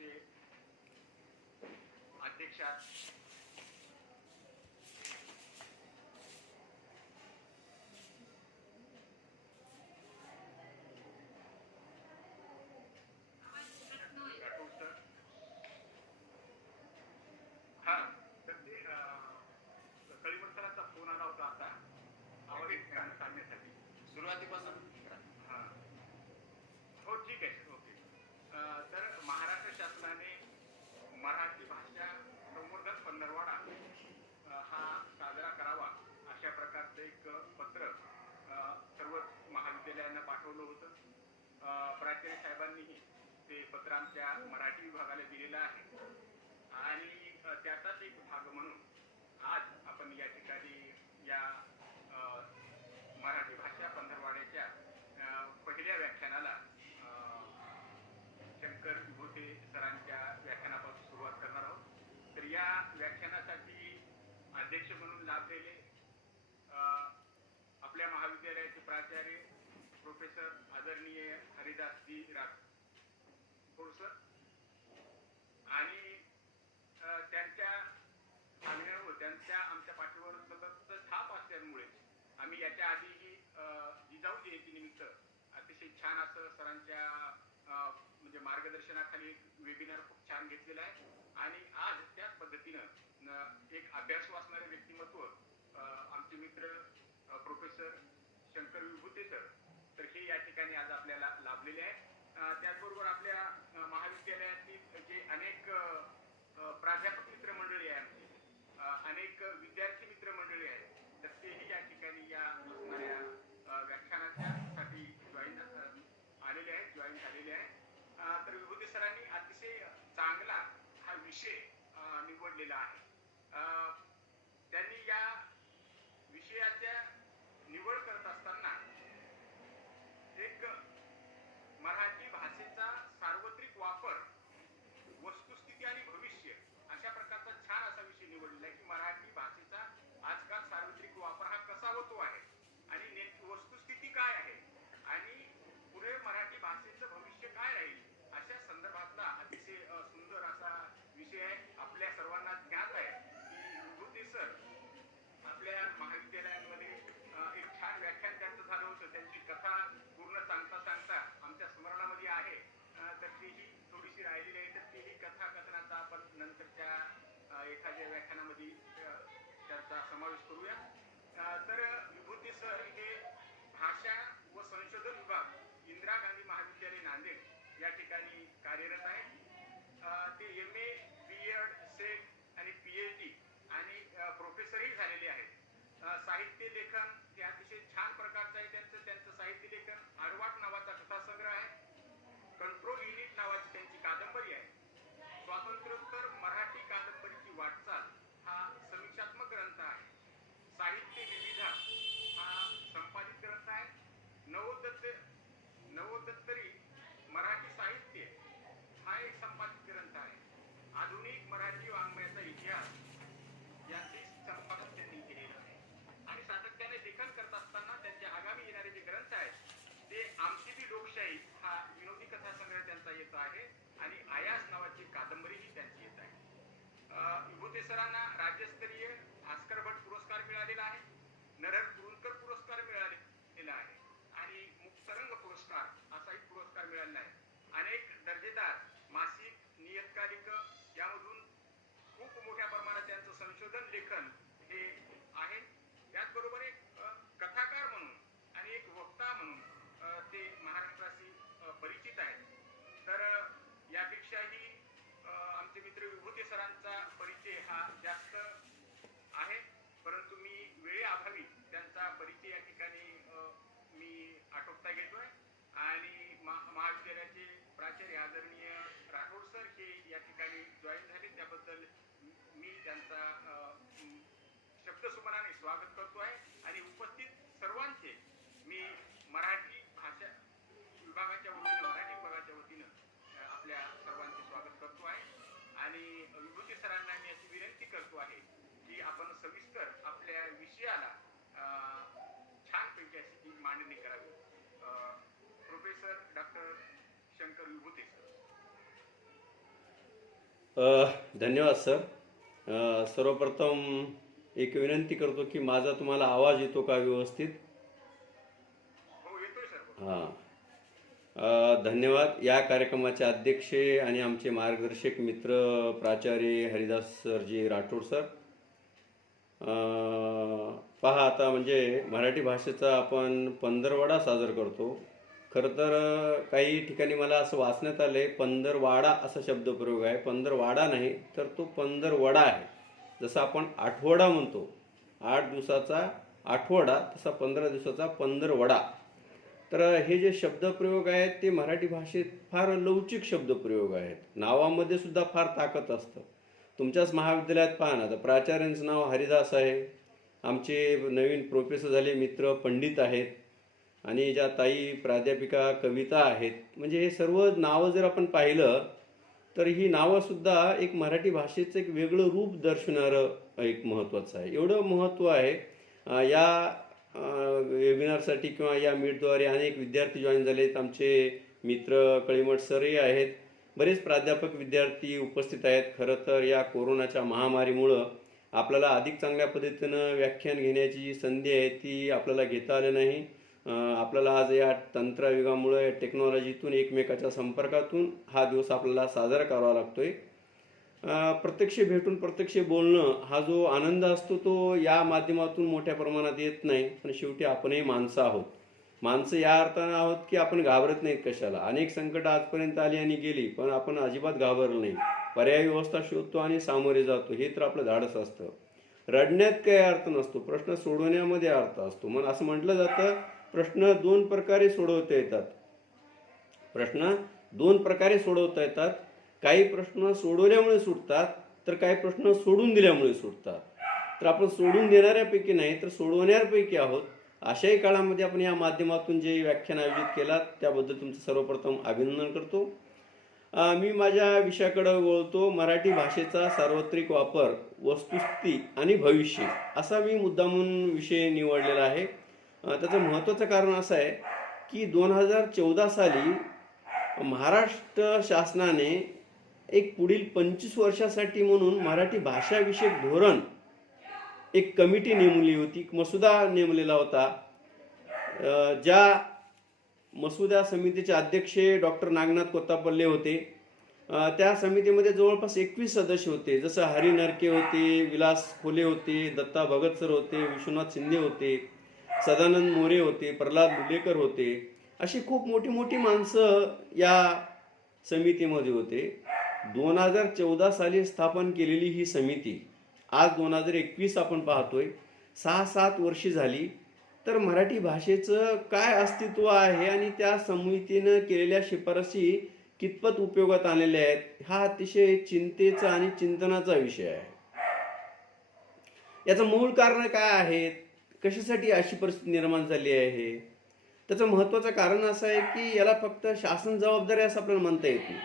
मंडळाचे अध्यक्ष राठोड सर. हा तर ते कळीमठ सरांचा फोन आला होता आता आवाज सांगण्यासाठी सुरुवातीपासून. हा हो ठीक आहे सर. ओके. तर महाराष्ट्र शासनाने मराठी भाषा संवर्धन पंधरवडा हा साजरा करावा अशा प्रकारचं एक पत्र सर्व महाविद्यालयांना पाठवलं होतं. प्राचार्य साहेबांनीही ते पत्र आमच्या मराठी विभागाला दिलेलं आहे आणि त्याचाच एक भाग म्हणून आज आपण या ठिकाणी या मराठी भाषा पंधरवाड्याच्या पहिल्या व्याख्यानाला शंकर विभूते सरांच्या व्याख्यानापासून सुरुवात करणार आहोत. तर या व्याख्यानासाठी अध्यक्ष म्हणून लाभलेले आपल्या महाविद्यालयाचे प्राचार्य प्रोफेसर आदरणीय हरिदासजी राठोड सर आणि त्यांच्या सांगण्यावर त्यांच्या आमच्या पाठीवर सतत छाप असल्यामुळे आम्ही याच्या आधीही जिजाऊ जयंतीनिमित्त अतिशय छान असं सरांच्या म्हणजे मार्गदर्शनाखाली वेबिनार खूप छान घेतलेला आहे आणि आज त्याच पद्धतीनं एक अभ्यासू असणारे व्यक्तिमत्व आमचे मित्र प्रोफेसर शंकर विभूते सर तर हे या ठिकाणी आज आपल्याला लाभलेले आहेत. त्याचबरोबर आपल्या महाविद्यालयातील जे अनेक प्राध्यापक मित्रमंडळी आहे आमची अनेक विद्यार्थी मित्रमंडळी आहेत तर तेही या ठिकाणी या असणाऱ्या व्याख्यानासाठी आलेले आहेत जॉईन झालेले आहेत. तर विभूते सरांनी अतिशय चांगला हा विषय निवडलेला आहे. त्यांनी या विषयाच्या निवड करत असताना एक मराठी भाषेचा सार्वत्रिक वापर वस्तुस्थिती आणि भविष्य अशा प्रकारचा छान असा विषय निवडलेला आहे की मराठी भाषेचा आजकाल सार्वत्रिक वापर हा कसा होतो आहे आणि नेमकी वस्तुस्थिती काय आहे आणि पुढे मराठी भाषेचं भविष्य काय राहील अशा संदर्भातला अतिशय सुंदर असा विषय आहे. आपल्या सर्वांना ज्ञात आहे की विभूते सर आपल्या महाविद्यालयांमध्ये एक छान व्याख्यान त्यांचं झालं होतं. त्यांची कथा पूर्ण सांगता सांगता आमच्या स्मरणामध्ये आहे तर तीही थोडीशी राहिलेली आहे तर तीही कथा कथनाचा आपण नंतरच्या एखाद्या व्याख्यानामध्ये त्यांचा समावेश करूया. तर विभूते सर हे भाषा व संशोधन विभाग इंदिरा गांधी महाविद्यालय नांदेड या ठिकाणी कार्यरत आहे. ते MA BEd सेट आणि PhD आणि प्रोफेसरही झालेले आहेत. साहित्य लेखन हे अतिशय छान प्रकारचं आहे. त्यांचं साहित्य लेखन आडवाट नावाचा कथासंग्रह आहे. कंट्रोल युनिट नावाची त्यांची कादंबरी आहे. स्वातंत्र्योत्तर मराठी कादंबरीची वाटचाल हा समीक्षात्मक ग्रंथ आहे. साहित्य विविधा हा संपादित ग्रंथ आहे. नवोत्तरी मराठी साहित्य हा एक संपादित ग्रंथ आहे. आधुनिक मराठी वाङ्मयाचा इतिहास याचे संपादन त्यांनी केलेलं आहे आणि सातत्याने लेखन करत असताना त्यांचे आगामी येणारे जे ग्रंथ आहेत ते आमची बी लोकशाही हा विनोदी कथासंग्रह त्यांचा येत आहे आणि आयास नावाची कादंबरीही त्यांची येत आहे. विभूते सरांना राज्यस्तरीय भास्कर भट पुरस्कार मिळालेला आहे. नरहर कुरुंदकर पुरस्कार मिळालेला आहे आणि मुक्तरंग पुरस्कार असाही पुरस्कार मिळालेला आहे. अनेक दर्जेदार मासिक नियतकालिक यामधून खूप मोठ्या प्रमाणात त्यांचं संशोधन लेखन हे आहे. त्याचबरोबर एक कथाकार म्हणून आणि एक वक्ता म्हणून ते महाराष्ट्राशी परिचित आहेत. तर यापेक्षाही आमचे मित्र विभूते सरांचा परिचय हा जास्त आहे परंतु मी वेळेअभावी त्यांचा परिचय या ठिकाणी मी आटोपता घेतोय आणि महाविद्यालयाचे प्राचार्य आदरणीय राठोड सर हे या ठिकाणी जॉईन झाले त्याबद्दल मी त्यांचा शब्दसुमनाने स्वागत करतो आहे आणि उपस्थित सर्वांचे मी मराठी भाषा विभागाच्या वतीनं मराठी विभागाच्या वतीनं आपल्या सर्वांचे स्वागत करतो आहे आणि विभूते सरांना मी अशी विनंती करतो आहे की आपण सविस्तर आपल्या विषयाला छानपैकी अशी मांडणी करावी. Professor doctor Shankar Vibhute sir. धन्यवाद सर. सर्वप्रथम एक विनंती करतो की माझा तुम्हाला आवाज येतो का व्यवस्थित? हो, येतोय सर. बोला. हां. धन्यवाद. या कार्यक्रमाचे अध्यक्ष आणि आमचे मार्गदर्शक मित्र प्राचार्य हरिदास सरजी राठोड सर. पहा, आता म्हणजे मराठी भाषेचा आपण पंधरवडा साजरा करतो. खरं तर काही ठिकाणी मला असं वाचण्यात आलं आहे, पंधरवाडा असा शब्दप्रयोग आहे. पंधरवाडा नाही तर तो पंधरवडा आहे. जसं आपण आठवडा म्हणतो, 8 दिवसाचा आठवडा, तसा 15 दिवसाचा पंधरवडा. तर हे जे शब्दप्रयोग आहेत ते मराठी भाषेत फार लवचिक शब्दप्रयोग आहेत. नावामध्ये सुद्धा फार ताकद असतं. तुमच्याच महाविद्यालयात पहा ना, तर प्राचार्यांचं नाव हरिदास आहे, आमचे नवीन प्रोफेसर झाले मित्र पंडित आहेत, आणि ज्या ताई प्राध्यापिका कविता आहेत. म्हणजे हे सर्व नावं जर आपण पाहिलं तर ही नावंसुद्धा एक मराठी भाषेचं एक वेगळं रूप दर्शवणारं एक महत्त्वाचं आहे. एवढं महत्त्व आहे. या वेबिनारसाठी किंवा या मीटद्वारे अनेक विद्यार्थी जॉईन झालेत. आमचे मित्र कळीमठ सरही आहेत, बरेच प्राध्यापक विद्यार्थी उपस्थित आहेत. खरं तर या कोरोनाच्या महामारीमुळं आपल्याला अधिक चांगल्या पद्धतीनं व्याख्यान घेण्याची जी संधी आहे ती आपल्याला घेता आली नाही. आपल्याला आज या तंत्रयुगामुळे टेक्नॉलॉजीतून एकमेकाच्या संपर्कातून हा दिवस आपल्याला साजरा करावा लागतोय. प्रत्यक्ष भेटून प्रत्यक्ष बोलणं हा जो आनंद असतो तो या माध्यमातून मोठ्या प्रमाणात येत नाही. पण शेवटी आपणही माणसं आहोत. माणसं या अर्थानं आहोत की आपण घाबरत नाहीत कशाला. अनेक संकट आजपर्यंत आली आणि गेली, पण आपण अजिबात घाबरलो नाही. पर्यायी व्यवस्था शोधतो आणि सामोरे जातो, हे तर आपलं धाडस असतं. रडण्यात काही अर्थ नसतो, प्रश्न सोडवण्यामध्ये अर्थ असतो. मग असं म्हटलं जातं, प्रश्न दोन प्रकारे सोडवता येतात. प्रश्न दोन प्रकारे सोडवता येतात. काही प्रश्न सोडवल्यामुळे सुटतात, तर काही प्रश्न सोडून दिल्यामुळे सुटतात. तर आपण सोडून देणाऱ्यापैकी नाही तर सोडवणाऱ्यापैकी आहोत. अशाही काळामध्ये आपण या माध्यमातून जे व्याख्यान आयोजित केलात त्याबद्दल तुमचं सर्वप्रथम अभिनंदन करतो. मी माझ्या विषयाकडे वळतो. मराठी भाषेचा सार्वत्रिक वापर, वस्तुस्थिती आणि भविष्य, असा मी मुद्दामून विषय निवडलेला आहे. त्याचं महत्त्वाचं कारण असं आहे की 2014 साली महाराष्ट्र शासनाने एक पुढील 25 वर्षासाठी म्हणून मराठी भाषाविषयक धोरण एक कमिटी नेमली होती, मसुदा नेमलेला होता. ज्या मसुदा समितीचे अध्यक्ष डॉक्टर नागनाथ कोत्तापल्ले होते. त्या समितीमध्ये जवळपास 21 सदस्य होते. जसं हरी नरके होते, विलास खोले होते, दत्ता भगत सर होते, विश्वनाथ शिंदे होते, सदानंद मोरे होते, प्रल्हाद लुलेकर होते. अशी खूप मोठी मोठी माणसं या समितीमध्ये होते. 2014 साली स्थापन केलेली ही समिती आज 2021 आपण पाहतोय, 6-7 वर्षे झाली. तर मराठी भाषेचं काय अस्तित्व आहे आणि त्या समितीनं केलेल्या शिफारसी कितपत उपयोगात आलेल्या आहेत, हा अतिशय चिंतेचा आणि चिंतनाचा विषय आहे. याचं मूळ कारण काय आहे, कशासाठी अशी परिस्थिती निर्माण झाली आहे? त्याचं महत्त्वाचं कारण असं आहे की याला फक्त शासन जबाबदार आहे असं आपल्याला म्हणता येत नाही.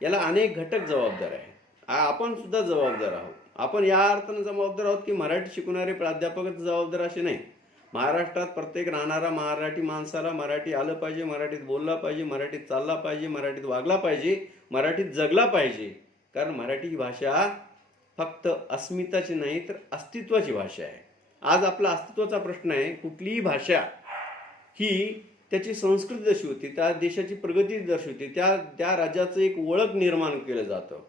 याला अनेक घटक जबाबदार आहेत. आपण सुद्धा जबाबदार आहोत. आपण या अर्थानं जबाबदार आहोत की मराठी शिकवणारे प्राध्यापकच जबाबदार असे नाही. महाराष्ट्रात प्रत्येक राहणारा मराठी माणसाला मराठी आलं पाहिजे, मराठीत बोलला पाहिजे, मराठीत चालला पाहिजे, मराठीत वागला पाहिजे, मराठीत जगला पाहिजे. कारण मराठी ही भाषा फक्त अस्मिताची नाही तर अस्तित्वाची भाषा आहे. आज आपला अस्तित्वाचा प्रश्न आहे. कुठलीही भाषा ही त्याची संस्कृती दर्शवते, त्या देशाची प्रगती दर्शवते, त्या राज्याचं एक ओळख निर्माण केलं जातं.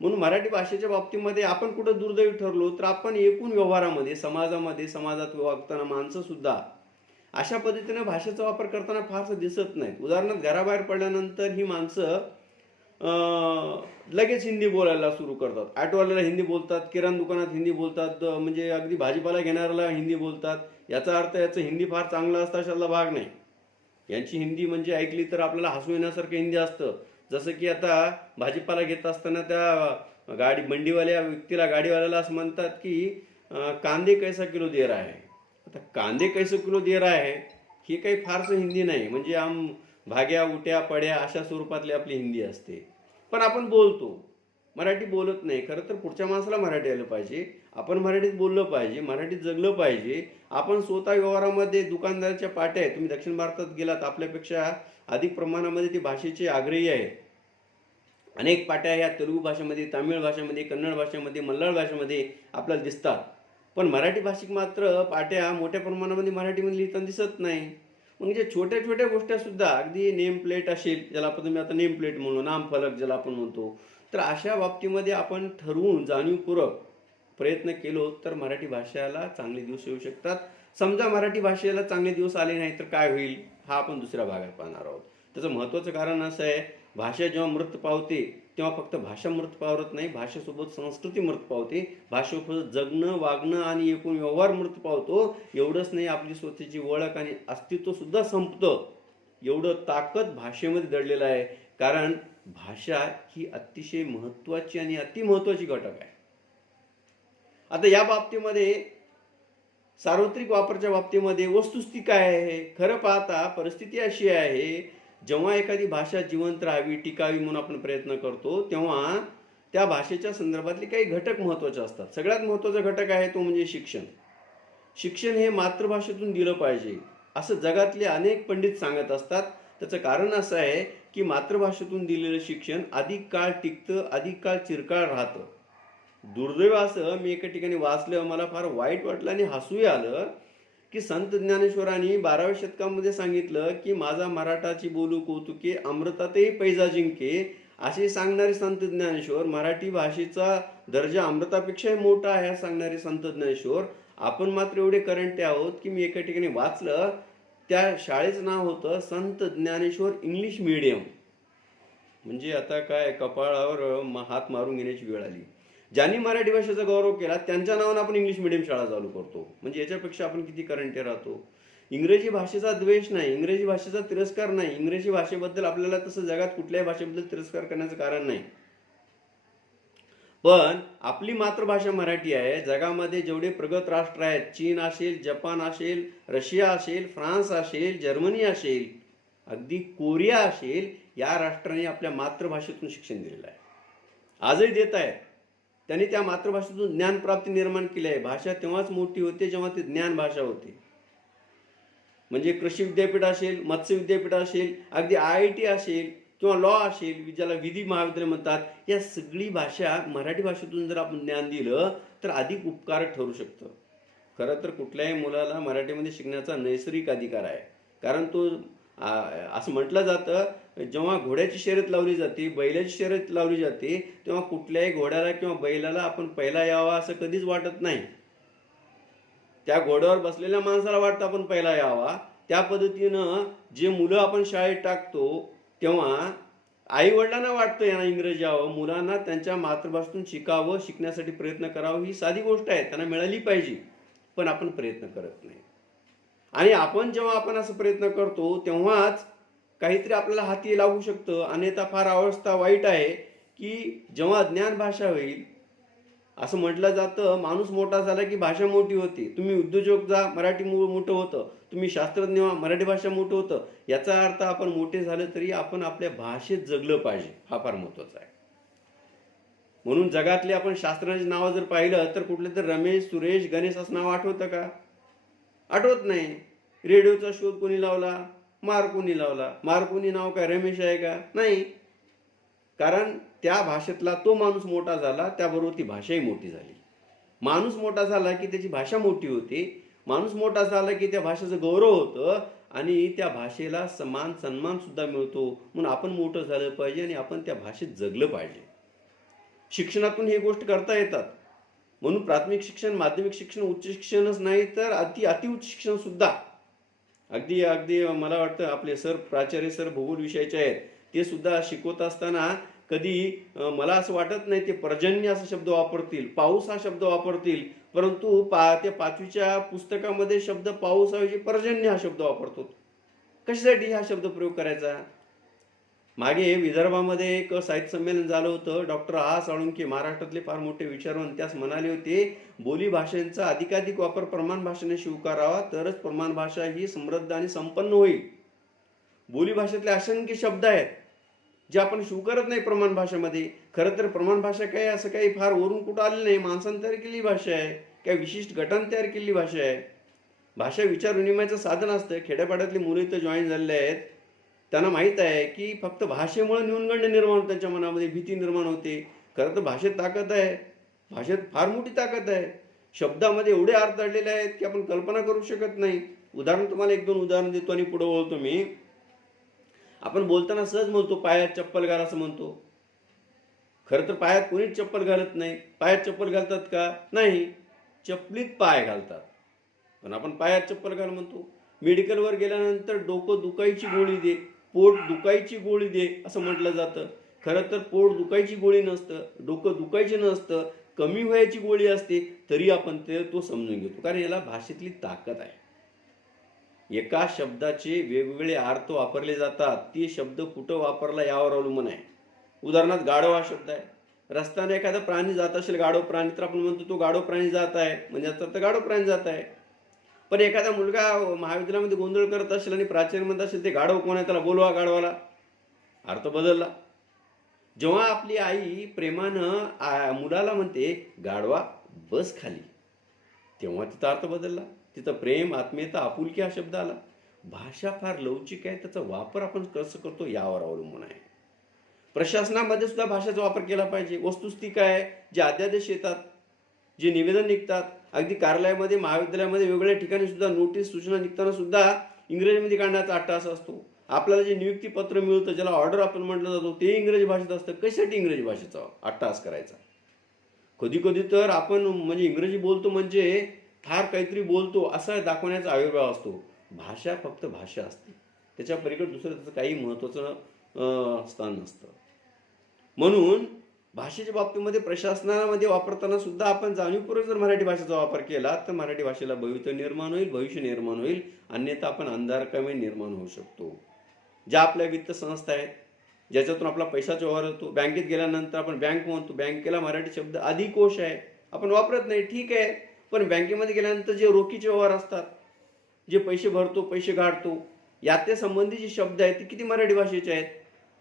म्हणून मराठी भाषेच्या बाबतीमध्ये आपण कुठं दुर्दैवी ठरलो तर आपण एकूण व्यवहारामध्ये, समाजात वागताना माणसं सुद्धा अशा पद्धतीने भाषेचा वापर करताना फारसं दिसत नाहीत. उदाहरणार्थ, घराबाहेर पडल्यानंतर ही माणसं लगेच हिंदी बोलायला सुरू करतात. ऑटोवाल्याला हिंदी बोलतात, किराणा दुकानात हिंदी बोलतात, म्हणजे अगदी भाजीपाला घेणाऱ्याला हिंदी बोलतात. याचा अर्थ याचं हिंदी फार चांगलं असतं अशातला भाग नाही. यांची हिंदी म्हणजे ऐकली तर आपल्याला हसू येण्यासारखं हिंदी असतं. जसं की आता भाजीपाला घेत असताना त्या मंडीवाल्या व्यक्तीला, गाडीवाल्याला असं म्हणतात की कांदे कैसा किलो दे रहा है. आता कांदे कैसे किलो दे रहा है हे काही फारसं हिंदी नाही. म्हणजे भाग्या उट्या पड्या अशा स्वरूपातली आपली हिंदी असते. पण आपण बोलतो, मराठी बोलत नाही. खरं तर पुढच्या माणसाला मराठी आलं पाहिजे, आपण मराठीत बोललं पाहिजे, मराठीत जगलं पाहिजे. आपण स्वतः व्यवहारामध्ये दुकानदाराच्या पाट्या आहेत. तुम्ही दक्षिण भारतात गेलात, आपल्यापेक्षा अधिक प्रमाणामध्ये ती भाषेचे आग्रही आहेत. अनेक पाट्या ह्या तेलुगू भाषेमध्ये, तामिळ भाषेमध्ये, कन्नड भाषेमध्ये, मल्याळ भाषेमध्ये आपल्याला दिसतात. पण मराठी भाषिक मात्र पाट्या मोठ्या प्रमाणामध्ये मराठीमध्ये लिहिताना दिसत नाही. म्हणजे छोट्या छोट्या गोष्टीसुद्धा अगदी नेम प्लेट असेल, ज्याला आपण तुम्ही आता नेम प्लेट म्हणू, नामफलक ज्याला आपण म्हणतो, तर अशा बाबतीमध्ये आपण ठरवून जाणीवपूर्वक प्रयत्न केलो तर मराठी भाषेला चांगले दिवस येऊ शकतात. समजा मराठी भाषेला चांगले दिवस आले नाही तर काय होईल, हा आपण दुसऱ्या भागात पाहणार आहोत. त्याचं महत्त्वाचं कारण असं आहे, भाषा जेव्हा मृत पावते तेव्हा फक्त भाषा मृत पावत नाही, भाषेसोबत संस्कृती मृत पावते, भाषेसोबत जगणं, वागणं आणि एकूण व्यवहार मृत पावतो. एवढंच नाही, आपली स्वतःची ओळख आणि अस्तित्व सुद्धा संपतं. एवढं ताकद भाषेमध्ये दडलेलं आहे. कारण भाषा ही अतिशय महत्त्वाची आणि अतिमहत्त्वाची घटक आहे. आता या बाबतीमध्ये सार्वत्रिक वापराच्या बाबतीमध्ये वस्तुस्थिती काय आहे, खरं पाहता परिस्थिती अशी आहे, जेव्हा एखादी भाषा जिवंत राहावी, टिकावी म्हणून आपण प्रयत्न करतो, तेव्हा त्या भाषेच्या संदर्भातले काही घटक महत्त्वाचे असतात. सगळ्यात महत्त्वाचा घटक आहे तो म्हणजे शिक्षण. शिक्षण हे मातृभाषेतून दिलं पाहिजे असं जगातले अनेक पंडित सांगत असतात. त्याचं कारण असं आहे की मातृभाषेतून दिलेलं शिक्षण अधिक काळ टिकतं, अधिक काळ चिरकाळ राहतं. दुर्दैव असं मी एका ठिकाणी वाचलं, मला फार वाईट वाटलं आणि हसूही आलं की संत ज्ञानेश्वरांनी 12व्या शतकामध्ये सांगितलं की माझा मराठाची बोलू कौतुके, अमृतातही पैजा जिंके. असे सांगणारे संत ज्ञानेश्वर, मराठी भाषेचा दर्जा अमृतापेक्षाही मोठा आहे सांगणारे संत ज्ञानेश्वर. आपण मात्र एवढे करंटे आहोत की मी एका ठिकाणी वाचलं, त्या शाळेचं नाव होतं संत ज्ञानेश्वर इंग्लिश मीडियम. म्हणजे आता काय कपाळावर हात मारून घेण्याची वेळ आली. ज्यांनी मराठी भाषेचा गौरव केला त्यांच्या नावानं आपण इंग्लिश मिडियम शाळा चालू करतो. म्हणजे याच्यापेक्षा आपण किती करंटे राहतो. इंग्रजी भाषेचा द्वेष नाही, इंग्रजी भाषेचा तिरस्कार नाही, इंग्रजी भाषेबद्दल आपल्याला तसं जगात कुठल्याही भाषेबद्दल तिरस्कार करण्याचं कारण नाही. पण आपली मातृभाषा मराठी आहे. जगामध्ये जेवढे प्रगत राष्ट्र आहेत, चीन असेल, जपान असेल, रशिया असेल, फ्रान्स असेल, जर्मनी असेल, अगदी कोरिया असेल, या राष्ट्रांनी आपल्या मातृभाषेतून शिक्षण दिलेलं आहे, आजही देत आहेत. त्यांनी त्या मातृभाषेतून ज्ञानप्राप्ती निर्माण केली आहे. भाषा तेव्हाच मोठी होते जेव्हा ती ज्ञान भाषा होती. म्हणजे कृषी विद्यापीठ असेल, मत्स्य विद्यापीठ असेल, अगदी IIT असेल किंवा लॉ असेल, ज्याला विधी महाविद्यालय म्हणतात, या सगळी भाषा मराठी भाषेतून जर आपण ज्ञान दिलं तर अधिक उपकारक ठरू शकतं. खरं तर कुठल्याही मुलाला मराठीमध्ये शिकण्याचा नैसर्गिक अधिकार आहे. कारण तो असं म्हटलं जातं, जेव्हा घोड्याची शर्यत लावली जाते, बैलाची शर्यत लावली जाते, तेव्हा कुठल्याही घोड्याला किंवा बैलाला आपण पहिला यावा असं कधीच वाटत नाही. त्या घोड्यावर बसलेल्या माणसाला वाटतं आपण पहिला यावा. त्या पद्धतीनं जे मुलं आपण शाळेत टाकतो तेव्हा आई वडिलांना वाटतं यांना इंग्रजी यावं, मुलांना त्यांच्या मातृभाषेतून शिकावं, शिकण्यासाठी प्रयत्न करावं. ही साधी गोष्ट आहे, त्यांना मिळाली पाहिजे, पण आपण प्रयत्न करत नाही. आणि आपण जेव्हा आपण असं प्रयत्न करतो तेव्हाच काहीतरी आपल्याला हाती लागू शकतं. अन्यथा फार अवस्था वाईट आहे की जेव्हा ज्ञान भाषा होईल, असं म्हटलं जातं, माणूस मोठा झाला की भाषा मोठी होती. तुम्ही उद्योजक जा, मराठी मोठं होतं. तुम्ही शास्त्रज्ञ व्हा, मराठी भाषा मोठं होतं. याचा अर्थ आपण मोठे झालं तरी आपण आपल्या भाषेत जगलं पाहिजे, हा फार महत्त्वाचा आहे. म्हणून जगातले आपण शास्त्रज्ञांची नावं जर पाहिलं तर कुठले तर रमेश, सुरेश, गणेश असं नाव आठवतं का? आठवत नाही. रेडिओचा शोध कोणी लावला? मार्कोनी लावला. मार्कोनी नाव काय रमेश आहे का? नाही. कारण त्या भाषेतला तो माणूस मोठा झाला, त्याबरोबर ती भाषाही मोठी झाली. माणूस मोठा झाला की त्याची भाषा मोठी होते. माणूस मोठा झाला की त्या भाषेचं गौरव होतं आणि त्या भाषेला समान सन्मान सुद्धा मिळतो. म्हणून आपण मोठं झालं पाहिजे आणि आपण त्या भाषेत जगलं पाहिजे. शिक्षणातून ही गोष्ट करता येतात. म्हणून प्राथमिक शिक्षण, माध्यमिक शिक्षण, उच्च शिक्षणच नाही तर अतिउच्च शिक्षण सुद्धा. अगदी अगदी मला वाटतं आपले सर, प्राचार्य सर भूगोल विषयाचे आहेत, ते सुद्धा शिकवत असताना कधी मला असं वाटत नाही ते पर्जन्य असा शब्द वापरतील, पाऊस हा शब्द वापरतील, परंतु त्या 5वीच्या पुस्तकामध्ये शब्द पाऊसऐवजी पर्जन्य हा शब्द वापरतो. कशासाठी हा शब्द प्रयोग करायचा? मागे विदर्भामध्ये एक साहित्य संमेलन झालं होतं. डॉक्टर आ साळुंखे, महाराष्ट्रातले फार मोठे विचारवंत, त्यास म्हणाले होते, बोली भाषेचा अधिकाधिक वापर प्रमाण भाषेने स्वीकारावा, तरच प्रमाण भाषा ही समृद्ध आणि संपन्न होईल. बोली भाषेतले असंख्य शब्द आहेत जे आपण स्वीकारत नाही प्रमाण भाषेमध्ये. खरं तर प्रमाण भाषा काय असं काही फार वरून कुठं आलेलं नाही, माणसाने तयार केलेली भाषा आहे, काही विशिष्ट गटाने तयार केलेली भाषा आहे. भाषा विचार विनिमयाचं साधन असतं. खेड्यापाड्यातली मुलं इथं जॉईन झालेले आहेत, त्यांना माहीत आहे की फक्त भाषेमुळे न्यूनगंड निर्माण होते, त्यांच्या मनामध्ये भीती निर्माण होते. खरं तर भाषेत ताकद आहे, भाषेत फार मोठी ताकद आहे. शब्दामध्ये एवढे अर्थ दडलेले आहेत की आपण कल्पना करू शकत नाही. तुम्हाला एक दोन उदाहरण देतो आणि पुढे बोलतो मी. आपण बोलताना सहज म्हणतो पायात चप्पल घाल असं म्हणतो. खरं तर पायात कोणीच चप्पल घालत नाही. पायात चप्पल घालतात का? नाही, चपलीत पाय घालतात, पण आपण पायात चप्पल घाल म्हणतो. मेडिकलवर गेल्यानंतर डोकं दुखायची गोळी दे, पोट दुखायची गोळी दे असं म्हटलं जातं. खरं तर पोट दुखायची गोळी नसतं, डोकं दुखायची नसतं, कमी व्हायची गोळी असते. तरी आपण तो समजून घेतो, कारण याला भाषेतली ताकद आहे. एका शब्दाचे वेगवेगळे अर्थ वापरले जातात. ते शब्द कुठं वापरला यावर अवलंबून आहे. उदाहरणार्थ गाढव हा शब्द आहे. रस्त्याने एखादा प्राणी जात असेल, गाढव प्राणी, तर आपण म्हणतो तो गाढव प्राणी जात आहे, म्हणजे याचा अर्थ गाढव प्राणी जात आहे. पण एखादा मुलगा महाविद्यालयामध्ये गोंधळ करत असेल आणि प्राचार्य म्हणत असेल ते गाढव कोण आहे, त्याला बोलवा गाढवाला, अर्थ बदलला. जेव्हा आपली आई प्रेमानं मुलाला म्हणते गाढवा बस खाली, तेव्हा तिचा अर्थ बदलला. तिथं प्रेम, आत्मीयता, आपुलकी हा शब्द आला. भाषा फार लवचिक आहे, त्याचा वापर आपण कसं करतो यावर अवलंबून आहे. प्रशासनामध्ये सुद्धा भाषेचा वापर केला पाहिजे. वस्तुस्थिती काय, जे अध्यादेश येतात, जे निवेदन निघतात, अगदी कार्यालयामध्ये, महाविद्यालयामध्ये, वेगवेगळ्या ठिकाणी सुद्धा नोटीस, सूचना निघताना सुद्धा इंग्रजीमध्ये काढण्याचा अट्टाहास असतो. आपल्याला जे नियुक्ती पत्र मिळतं, ज्याला ऑर्डर आपण म्हटलं जातो, ते इंग्रजी भाषेत असतं. कशासाठी इंग्रजी भाषेचा अट्टाहास करायचा? कधी कधी तर आपण म्हणजे इंग्रजी बोलतो म्हणजे फार काहीतरी बोलतो असं दाखवण्याचा आविर्भाव असतो. भाषा फक्त भाषा असते, त्याच्या पलीकडे दुसरं त्याचं काही महत्त्वाचं स्थान नसतं. म्हणून भाषेच्या बाबतीमध्ये प्रशासनामध्ये वापरताना सुद्धा आपण जाणीवपूर्वक जर मराठी भाषेचा वापर केला तर मराठी भाषेला भविष्य निर्माण होईल, भविष्य निर्माण होईल. अन्यथा आपण अंधारकामी निर्माण होऊ शकतो. ज्या आपल्या वित्त संस्था आहेत, ज्याच्यातून आपला पैशाचा व्यवहार होतो, बँकेत गेल्यानंतर आपण बँक म्हणतो, बँकेला मराठी शब्द अधिकोष आहे, आपण वापरत नाही, ठीक आहे. पण बँकेमध्ये गेल्यानंतर जे रोखीचे व्यवहार असतात, जे पैसे भरतो, पैसे काढतो, याच्या संबंधी जे शब्द आहेत ते किती मराठी भाषेचे आहेत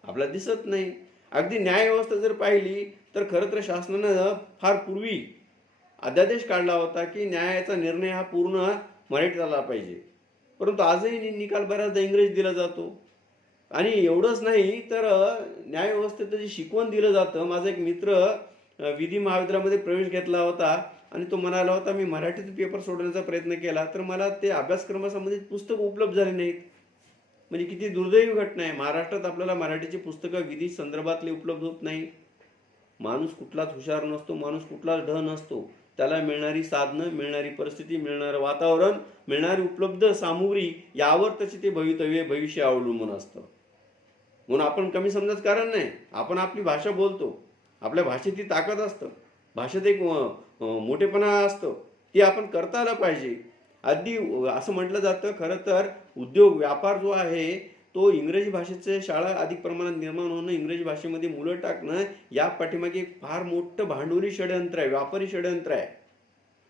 आपल्याला दिसत नाही. अगदी न्यायव्यवस्था जर पाहिली तर खरं तर शासनानं फार पूर्वी अध्यादेश काढला होता की न्यायाचा निर्णय हा पूर्ण मराठीत आला पाहिजे, परंतु आजही निकाल बऱ्याचदा इंग्रजीत दिला जातो. आणि एवढंच नाही तर न्यायव्यवस्थेचं जे शिकवण दिलं जातं, माझा एक मित्र विधी महाविद्यालयामध्ये प्रवेश घेतला होता आणि तो म्हणाला होता मी मराठीत पेपर सोडवण्याचा प्रयत्न केला तर मला ते अभ्यासक्रमासंबंधित पुस्तक उपलब्ध झाले नाहीत. म्हणजे किती दुर्दैवी घटना आहे. महाराष्ट्रात आपल्याला मराठीची पुस्तकं विधी संदर्भातली उपलब्ध होत नाही. माणूस कुठलाच हुशार नसतो, माणूस कुठलाच ढ नसतो. त्याला मिळणारी साधनं, मिळणारी परिस्थिती, मिळणारं वातावरण, मिळणारी उपलब्ध सामुग्री यावर त्याचे ते भविष्य अवलंबून असतं. म्हणून आपण कमी समजायचं कारण नाही. आपण आपली भाषा बोलतो, आपल्या भाषेत ती ताकद असतं, भाषेत एक मोठेपणा असतं, ते आपण करता आलं पाहिजे. अगदी असं म्हटलं जातं खरं तर उद्योग व्यापार जो आहे तो इंग्रजी भाषेचे शाळा अधिक प्रमाणात निर्माण होणं, इंग्रजी भाषेमध्ये मुलं टाकणं, या पाठीमागे फार मोठं भांडवली षडयंत्र आहे, व्यापारी षडयंत्र आहे.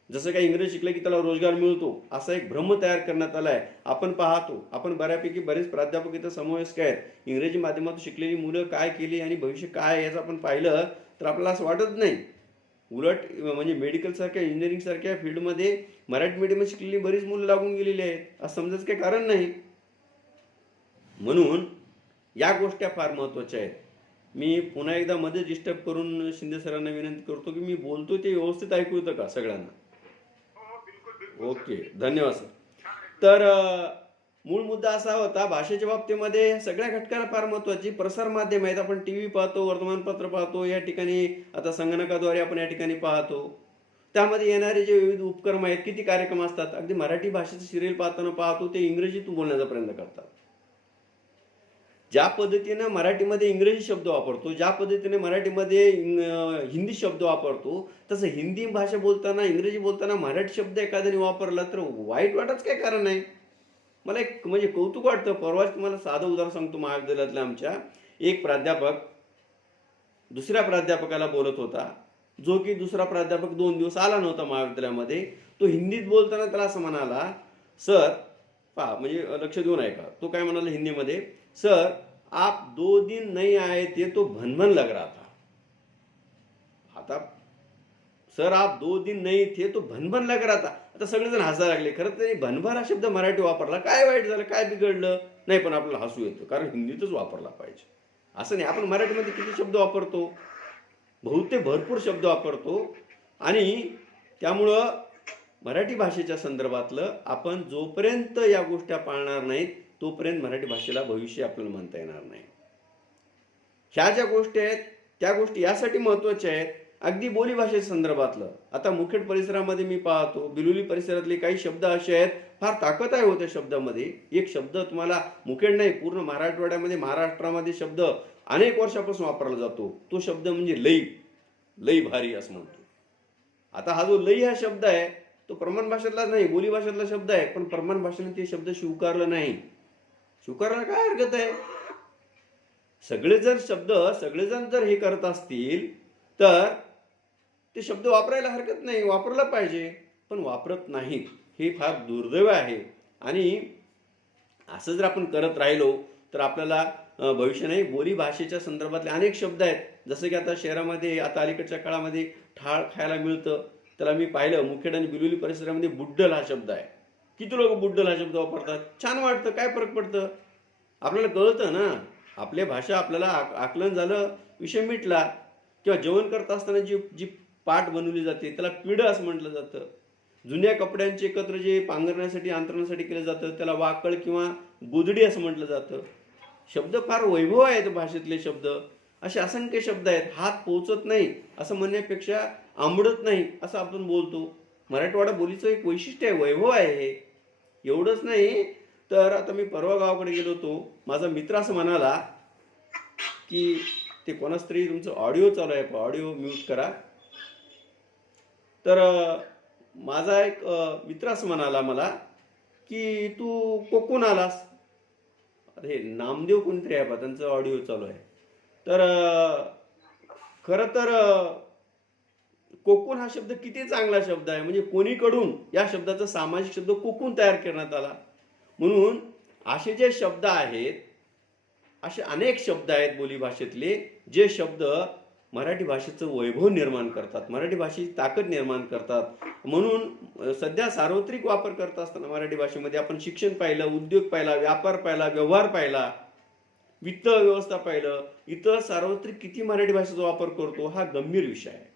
जसं काही इंग्रजी शिकलं की त्याला रोजगार मिळतो असा एक भ्रम तयार करण्यात आला आहे. आपण पाहतो, आपण बऱ्यापैकी बरेच प्राध्यापक इथं समावेश आहेत, इंग्रजी माध्यमातून शिकलेली मुलं काय केली आणि भविष्य काय आहे याचं आपण पाहिलं तर आपल्याला असं वाटत नाही. उलट म्हणजे मेडिकल सारख्या, इंजिनिअरिंग सारख्या फील्डमध्ये मराठी मीडियम शिकलेली बरीच मुलं लागून गेलेली आहेत, असं समजायचं काही कारण नाही. म्हणून या गोष्टी फार महत्त्वाच्या आहेत. मी पुन्हा एकदा मध्ये डिस्टर्ब करून शिंदे सरांना विनंती करतो की मी बोलतो ते व्यवस्थित ऐकू येतं का सगळ्यांना? ओके, धन्यवाद सर. तर मूळ मुद्दा असा होता, भाषेच्या बाबतीमध्ये सगळ्या घटकाला फार महत्त्वाची प्रसार माध्यम आहेत. आपण टी व्ही पाहतो, वर्तमानपत्र पाहतो, या ठिकाणी आता संगणकाद्वारे आपण या ठिकाणी पाहतो. त्यामध्ये येणारे जे विविध उपक्रम आहेत, किती कार्यक्रम असतात. अगदी मराठी भाषेचं सिरियल पाहताना पाहतो ते इंग्रजीतून बोलण्याचा प्रयत्न करतात. ज्या पद्धतीनं मराठीमध्ये इंग्रजी शब्द वापरतो, ज्या पद्धतीने मराठीमध्ये हिंदी शब्द वापरतो, तसं हिंदी भाषा बोलताना, इंग्रजी बोलताना मराठी शब्द एखाद्याने वापरला तर वाईट वाटायचं काय कारण आहे? मला एक म्हणजे कौतुक वाटतं. परवाच तुम्हाला साधं उदाहरण सांगतो. महाविद्यालयातल्या आमच्या एक प्राध्यापक दुसऱ्या प्राध्यापकाला बोलत होता, जो की दुसरा प्राध्यापक 2 दिवस आला नव्हता महाविद्यालयामध्ये. तो हिंदीत बोलताना त्याला असं म्हणाला, सर पहा, म्हणजे लक्ष देऊन ऐका. तो काय म्हणाला हिंदीमध्ये, सर आप 2 दिन नहीं आए थे तो भनभन लग रहा था. आता सर आप 2 दिन नहीं थे तो भनभन लग रहा था. आता सगळेजण हसायला लागले. खरं तर त्यांनी भनभर हा शब्द मराठी वापरला, काय वाईट झालं, काय बिघडलं नाही, पण आपल्याला हसू येतं कारण हिंदीतच वापरला पाहिजे असं नाही. आपण मराठीमध्ये किती शब्द वापरतो, बहुतेक भरपूर शब्द वापरतो. आणि त्यामुळं मराठी भाषेच्या संदर्भातलं आपण जोपर्यंत या गोष्टी पाळणार नाहीत तोपर्यंत मराठी भाषेला भविष्य आपल्याला म्हणता येणार नाही. ह्या ज्या गोष्टी आहेत त्या गोष्टी यासाठी महत्त्वाच्या आहेत. अगदी बोलीभाषेच्या संदर्भातलं आता मुखेड परिसरामध्ये मी पाहतो, बिलोली परिसरातले काही शब्द असे आहेत, फार ताकद आहे होत्या शब्दामध्ये. एक शब्द तुम्हाला मुखेड नाही, पूर्ण मराठवाड्यामध्ये महाराष्ट्रामध्ये शब्द अनेक वर्षापासून वापरला जातो. तो शब्द म्हणजे लई. लई भारी असं म्हणतो. आता हा जो लई हा शब्द आहे तो प्रमाण भाषेतला नाही, बोली भाषेतला शब्द आहे, पण प्रमाण भाषेने ते शब्द स्वीकारलं नाही. स्वीकारायला काय हरकत आहे? सगळेजण जर हे करत असतील तर ते शब्द वापरायला हरकत नाही, वापरला पाहिजे, पण वापरत नाहीत. हे फार दुर्दैव आहे. आणि असं जर आपण करत राहिलो तर आपल्याला भविष्य नाही. बोली भाषेच्या संदर्भातले अनेक शब्द आहेत, जसं की आता शहरामध्ये आता अलीकडच्या काळामध्ये ठाळ खायला मिळतं. त्याला मी पाहिलं मुखेड आणि बिलोली परिसरामध्ये बुड्डल हा शब्द आहे. किती लोक बुड्डल हा शब्द वापरतात. छान वाटतं, काय फरक पडतं, आपल्याला कळतं ना. आपल्या भाषा आपल्याला आकलन झालं, विषय मिटला. किंवा जेवण करत असताना जी पाट बनवली जाते त्याला पिढं असं म्हटलं जातं. जुन्या कपड्यांचे एकत्र जे पांघरण्यासाठी अंतरण्यासाठी केलं जातं त्याला वाकळ किंवा गोदडी असं म्हटलं जातं. शब्द फार वैभव आहेत भाषेतले शब्द. असे असंख्य शब्द आहेत. हात पोचत नाही असं म्हणण्यापेक्षा आंबडत नाही असं आपण बोलतो. मराठवाडा बोलीचं एक वैशिष्ट्य आहे, वैभव आहे हे. एवढंच नाही तर आता मी परवा गावाकडे गेलो होतो. माझा मित्र असं म्हणाला की ते कोणाच तरी तुमचं ऑडिओ चालू आहे, ऑडिओ म्यूट करा. तर माझा एक मित्र असं म्हणाला मला की तू कोकून आलास. अरे नामदेव कोणतरी आहे, त्यांचं ऑडिओ चालू आहे. तर खरं तर कोकून हा शब्द किती चांगला शब्द आहे. म्हणजे कोणीकडून या शब्दाचा सामाजिक शब्द कोकून तयार करण्यात आला. म्हणून असे जे शब्द आहेत, असे अनेक शब्द आहेत बोली भाषेतले जे शब्द मराठी भाषेचं वैभव निर्माण करतात, मराठी भाषेची ताकद निर्माण करतात. म्हणून सध्या सार्वत्रिक वापर करत असताना मराठी भाषेमध्ये आपण शिक्षण पाहिलं, उद्योग पाहिला, व्यापार पाहिला, व्यवहार पाहिला, वित्त व्यवस्था पाहिलं, इतर सार्वत्रिक किती मराठी भाषेचा वापर करतो हा गंभीर विषय आहे.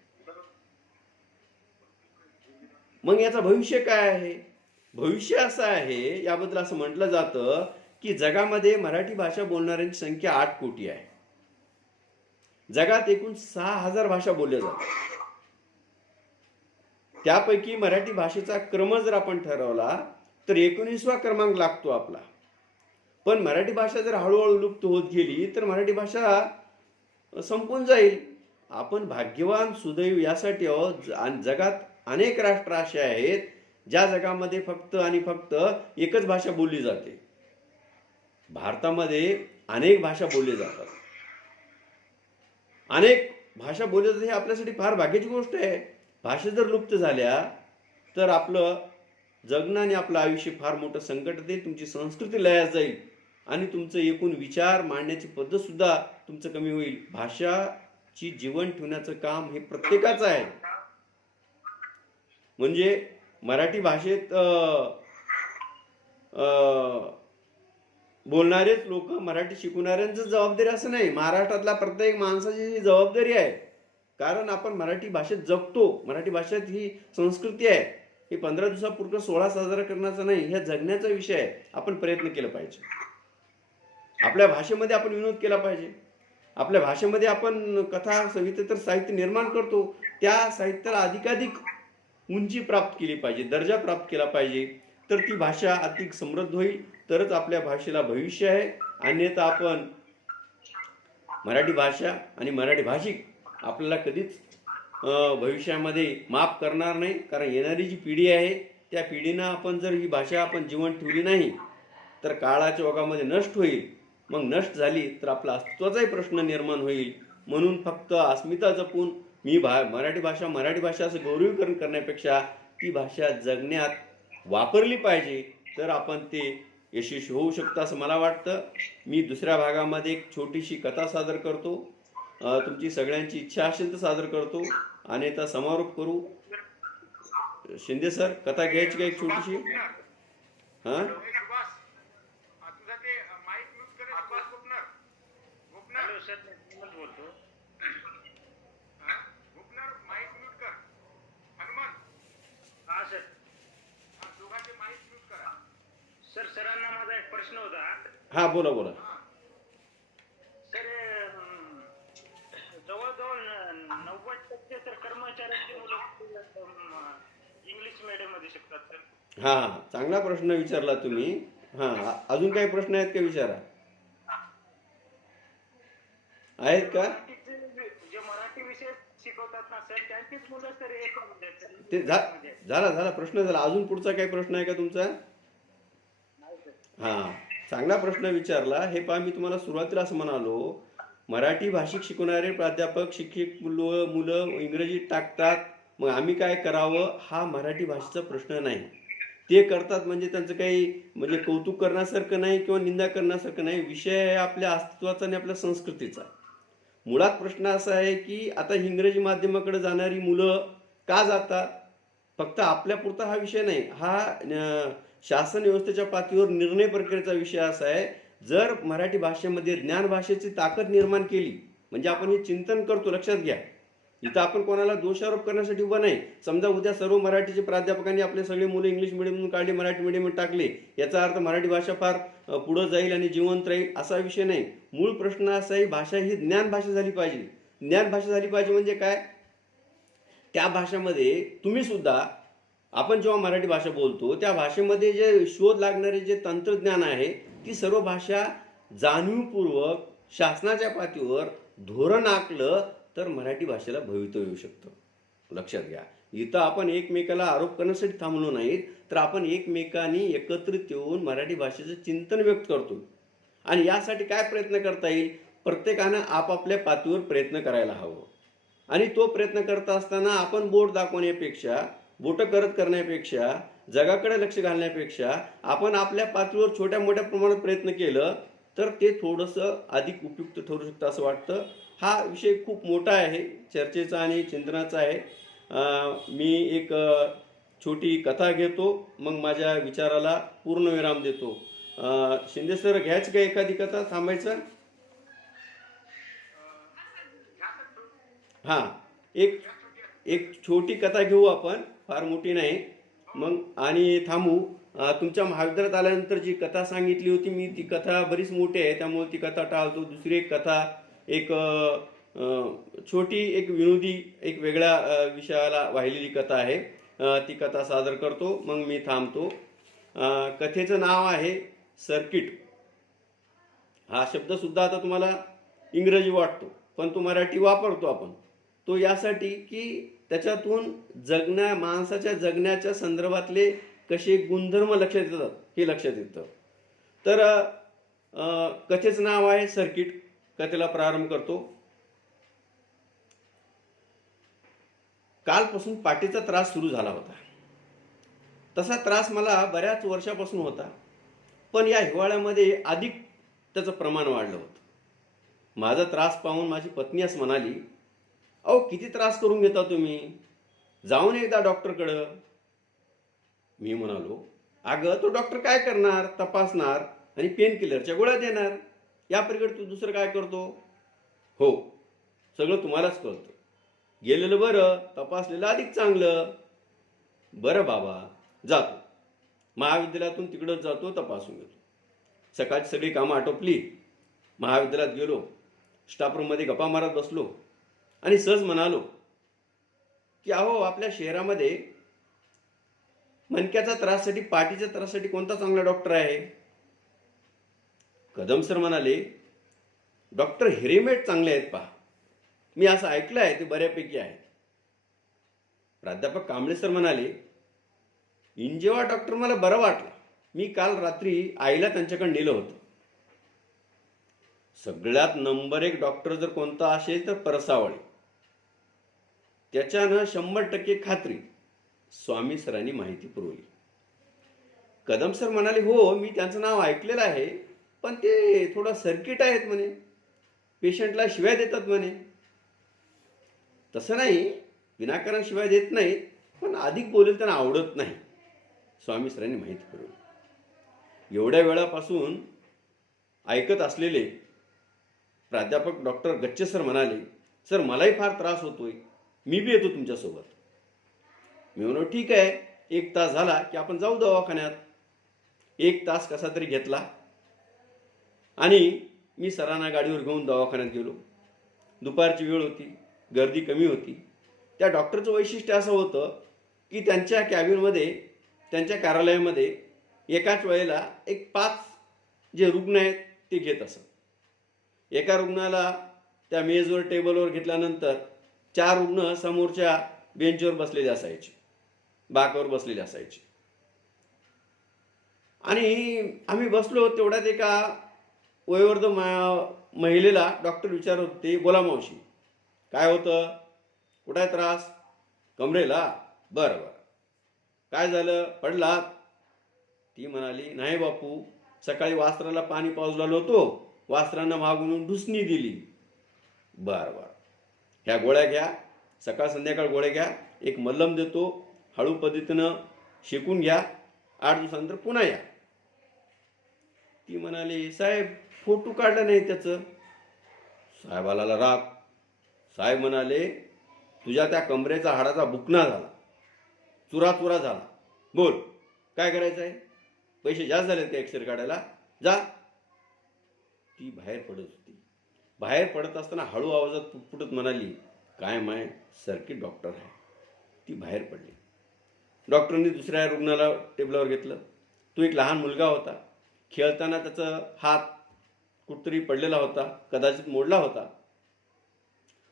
मग याचं भविष्य काय आहे? भविष्य असं आहे, याबद्दल असं म्हटलं जातं की जगामध्ये मराठी भाषा बोलणाऱ्यांची संख्या 8 कोटी आहे. जगात एकूण 6,000 भाषा बोलल्या जातात. त्यापैकी मराठी भाषेचा क्रम जर आपण ठरवला तर 19वा क्रमांक लागतो आपला. पण मराठी भाषा जर हळूहळू लुप्त होत गेली तर मराठी भाषा संपून जाईल. आपण भाग्यवान सुदैव यासाठी आहोत. जगात अनेक राष्ट्र असे आहेत ज्या जगामध्ये फक्त आणि फक्त एकच भाषा बोलली जाते. भारतामध्ये अनेक भाषा बोलल्या जातात. अनेक भाषा बोलल्या जातात, हे आपल्यासाठी फार भाग्याची गोष्ट आहे. भाषा जर लुप्त झाल्या तर आपलं जगणं आणि आपलं आयुष्य फार मोठं संकटात येईल. तुमची संस्कृती लयास जाईल आणि तुमचं एकूण विचार मांडण्याची पद्धत सुद्धा तुमचं कमी होईल. भाषाची जीवन ठेवण्याचं काम हे प्रत्येकाचं आहे. म्हणजे मराठी भाषेत बोलणारेच लोक मराठी शिकवणाऱ्यांचं जबाबदारी असं नाही. महाराष्ट्रातल्या प्रत्येक माणसाची ही जबाबदारी आहे. कारण आपण मराठी भाषेत जगतो. मराठी भाषेत ही संस्कृती आहे. हे 15 दिवसापुरतं 16 साजरा करण्याचा नाही, ह्या जगण्याचा विषय आहे. आपण प्रयत्न केला पाहिजे. आपल्या भाषेमध्ये आपण विनोद केला पाहिजे. आपल्या भाषेमध्ये आपण कथा कवितेतर साहित्य निर्माण करतो, त्या साहित्याला अधिकाधिक उंची प्राप्त केली पाहिजे, दर्जा प्राप्त केला पाहिजे. तर ती भाषा अधिक समृद्ध होईल, तरच आपल्या भाषेला भविष्य आहे. अन्यथा आपण मराठी भाषा आणि मराठी भाषिक आपल्याला कधीच भविष्यामध्ये माफ करणार नाही. कारण येणारी जी पिढी आहे त्या पिढीनं आपण जर ही भाषा आपण जीवन ठेवली नाही तर काळाच्या ओघामध्ये नष्ट होईल. मग नष्ट झाली तर आपला अस्तित्वाचाही प्रश्न निर्माण होईल. म्हणून फक्त अस्मिता जपून मराठी भाषा असं गौरवीकरण करण्यापेक्षा ती भाषा जगण्यात वापरली पाहिजे, तर आपण ते यशस्वी होऊ शकतं असं मला वाटतं. मी दुसऱ्या भागामध्ये एक छोटीशी कथा सादर करतो. तुमची सगळ्यांची इच्छा असेल तर सादर करतो, अन्यथा समारोप करू. शिंदे सर, कथा घ्यायची का एक सुभाष छोटीशी? कोकणार. हां ए, सुभाष तुझा ते माईक म्यूट कर रे, सुभाष कोकणार. कोकणार. हॅलो सर, मी हेमंत बोलतो. हा? कोकणार माईक म्यूट कर. हनुमान हा सर. दोघांचे माईक म्यूट करा. सर, सरांना माझा एक प्रश्न होता. हां, बोला बोला. सर, जवळजवळ 90% तर कर्मचाऱ्यांची मुलं इंग्लिश मीडियम मध्ये शिकतात सर. हां हां, चांगला प्रश्न विचारला तुम्ही. हां, अजून काही प्रश्न आहेत का? विचारा. आहेत का? जे मराठी विषय शिकवतात ना सर, त्यांचीच मुलं सर एक ते झाला प्रश्न झाला. अजून पुढचा काही प्रश्न आहे का तुमचा? हां, चांगला प्रश्न विचारला. हे पहा, मी तुम्हाला सुरुवातीला असं म्हणालो, मराठी भाषिक शिकवणारे प्राध्यापक, शिक्षक मुलं इंग्रजी टाकतात, मग आम्ही काय करावं? हा मराठी भाषेचा प्रश्न नाही. ते करतात म्हणजे त्यांचं काही म्हणजे कौतुक करण्यासारखं नाही किंवा निंदा करण्यासारखं नाही. विषय आहे आपल्या अस्तित्वाचा आणि आपल्या संस्कृतीचा. मुळात प्रश्न असा आहे की आता इंग्रजी माध्यमाकडे जाणारी मुलं का जातात? फक्त आपल्यापुरता हा विषय नाही. हा शासन व्यवस्थेच्या पातळीवर निर्णय प्रक्रियेचा विषय असा आहे. जर मराठी भाषेमध्ये ज्ञान भाषेची ताकद निर्माण केली, म्हणजे आपण हे चिंतन करतो, लक्षात घ्या, इथं आपण कोणाला दोषारोप करण्यासाठी उभं नाही. समजा उद्या सर्व मराठीचे प्राध्यापकांनी आपले सगळे मुलं इंग्लिश मिडियममधून काढले, मराठी मिडियममध्ये टाकले, याचा अर्थ मराठी भाषा फार पुढं जाईल आणि जिवंत राहील असा विषय नाही. मूळ प्रश्न असा आहे, भाषा ही ज्ञान भाषा झाली पाहिजे. ज्ञान भाषा झाली पाहिजे म्हणजे काय? त्या भाषेमध्ये तुम्ही सुद्धा, आपण जेव्हा मराठी भाषा बोलतो त्या भाषेमध्ये जे शोध लागणारे जे तंत्रज्ञान आहे, ती सर्व भाषा जाणीवपूर्वक शासनाच्या पातळीवर धोरण आखलं तर मराठी भाषेला भवितव्य येऊ शकतं. लक्षात घ्या, इथं आपण एकमेकाला आरोप करण्यासाठी थांबलो नाहीत, तर आपण एकमेकांनी एकत्रित येऊन मराठी भाषेचं चिंतन व्यक्त करतो. आणि यासाठी काय प्रयत्न करता येईल? प्रत्येकानं आपापल्या पातळीवर प्रयत्न करायला हवं. आणि तो प्रयत्न करत असताना आपण बोट दाखवण्यापेक्षा, बोटं करण्यापेक्षा, जगाकडे लक्ष घालण्यापेक्षा आपण आपल्या पातळीवर छोट्या मोठ्या प्रमाणात प्रयत्न केलं तर ते थोडंसं अधिक उपयुक्त ठरू शकतं असं वाटतं. हा विषय खूप मोठा आहे, चर्चेचा आणि चिंतनाचा आहे. मी एक छोटी कथा घेतो, मग माझ्या विचाराला पूर्णविराम देतो. शिंदे सर, घ्यायची का एखादी कथा? थांबायचं? हां, एक छोटी कथा घेऊ आपण, फार मोठी नाही. मग आणि थांबू. तुमच्या महाविद्यालयात आल्यानंतर जी कथा सांगितली होती मी, ती कथा बरीच मोठी आहे, त्यामुळे ती कथा टाळतो. दुसरी एक कथा, एक छोटी, एक विनोदी, एक वेगळ्या विषयाला वाहिलेली कथा आहे, ती कथा सादर करतो, मग मी थांबतो. कथेचं नाव आहे सर्किट. हा शब्दसुद्धा आता तुम्हाला इंग्रजी वाटतो, पण तो मराठी वापरतो आपण. तो यासाठी की त्याच्यातून माणसाच्या जगण्याच्या संदर्भातले कसे गुणधर्म लक्षात येतात हे लक्षात येतं. तर कथेचं नाव आहे सर्किट. कथेला प्रारंभ करतो. कालपासून पाठीचा त्रास सुरू झाला होता. तसा त्रास मला बऱ्याच वर्षापासून होता, पण या हिवाळ्यामध्ये अधिक त्याचं प्रमाण वाढलं होतं. माझा त्रास पाहून माझी पत्नी असं म्हणाली, अहो किती त्रास करून घेता तुम्ही, जाऊन एकदा डॉक्टरकडं. मी म्हणालो, अगं तो डॉक्टर काय करणार? तपासणार आणि पेन किलरच्या गोळ्या देणार. या पलीकडे तू दुसरं काय करतो? हो, सगळं तुम्हालाच कळतं. गेलेलं बरं, तपासलेलं अधिक चांगलं. बरं बाबा, जातो महाविद्यालयातून, तिकडंच जातो, तपासून घेतो. सकाळची सगळी कामं आटोपली, महाविद्यालयात गेलो, स्टाफ रूममध्ये गप्पा मारत बसलो आणि सहज म्हणालो की अहो, आपल्या शहरामध्ये मणक्याचा त्राससाठी, पाठीच्या त्राससाठी कोणता चांगला डॉक्टर आहे? कदम सर म्हणाले, डॉक्टर हिरेमेट चांगले आहेत पहा. मी असं ऐकलं आहे, ते बऱ्यापैकी आहेत. प्राध्यापक कांबळे सर म्हणाले, इंजेवा डॉक्टर मला बरं वाटलं. मी काल रात्री आईला त्यांच्याकडे नेलं होतं. सगळ्यात नंबर 1 डॉक्टर जर कोणता असेल तर परसावळे. त्याच्यानं 100% खात्री. स्वामी सरांनी माहिती पुरवली. कदम सर म्हणाले, हो मी त्यांचं नाव ऐकलेलं आहे, पण ते थोडं सर्किट आहेत म्हणे, पेशंटला शिव्या देतात म्हणे. तसं नाही, विनाकारण शिवाय देत नाहीत, पण अधिक बोलेल त्यांना आवडत नाही, स्वामी सरांनी माहिती करून. एवढ्या वेळापासून ऐकत असलेले प्राध्यापक डॉक्टर गच्चे सर म्हणाले, सर मलाही फार त्रास होतोय, मी बी येतो तुमच्यासोबत. मी म्हणलो ठीक आहे, 1 तास झाला की आपण जाऊ दवाखान्यात. 1 तास कसा तरी घेतला आणि मी सरांना गाडीवर घेऊन दवाखान्यात गेलो. दुपारची वेळ होती, गर्दी कमी होती. त्या डॉक्टरचं वैशिष्ट्य असं होतं की त्यांच्या कॅबिनमध्ये, त्यांच्या कार्यालयामध्ये एकाच वेळेला एक 5 जे रुग्ण आहेत ते घेत असत. एका रुग्णाला त्या मेजवर टेबलवर घेतल्यानंतर 4 रुग्ण समोरच्या बेंचवर बसलेले असायचे, बाकावर बसलेले असायचे. आणि आम्ही बसलो तेवढ्यात एका वयोवृद्ध महिलेला डॉक्टर विचारत होते, बोला मावशी काय होतं, कुठं आहे त्रास, कमरेला, बरं बरं, काय झालं, पडलात. ती म्हणाली नाही बापू, सकाळी वासराला पाणी पाजलेलो होतो, वासरानं मागून ढुसणी दिली. बरं बरं, ह्या गोळ्या घ्या, सकाळ संध्याकाळ गोळ्या घ्या, एक मल्लम देतो, हळू पद्धतीनं शेकून घ्या, 8 दिवसानंतर पुन्हा या. ती म्हणाली साहेब फोटो काढला नाही त्याचं. साहेबाला राग. साहेब म्हणाले तुझ्या त्या कमरेचा हाडाचा बुकना झाला, चुरा झाला, बोल काय करायचं आहे, पैसे जास्त झालेत का एक्सरे काढायला, जा. ती बाहेर पडत होती. बाहेर पडत असताना हळू आवाजात पुटपुटत म्हणाली, काय माय सर्किट डॉक्टर आहे. ती बाहेर पडली. डॉक्टरांनी दुसऱ्या रुग्णाला टेबलावर घेतलं. तो एक लहान मुलगा होता. खेळताना त्याचा हात कुठतरी पडलेला होता, कदाचित मोडला होता.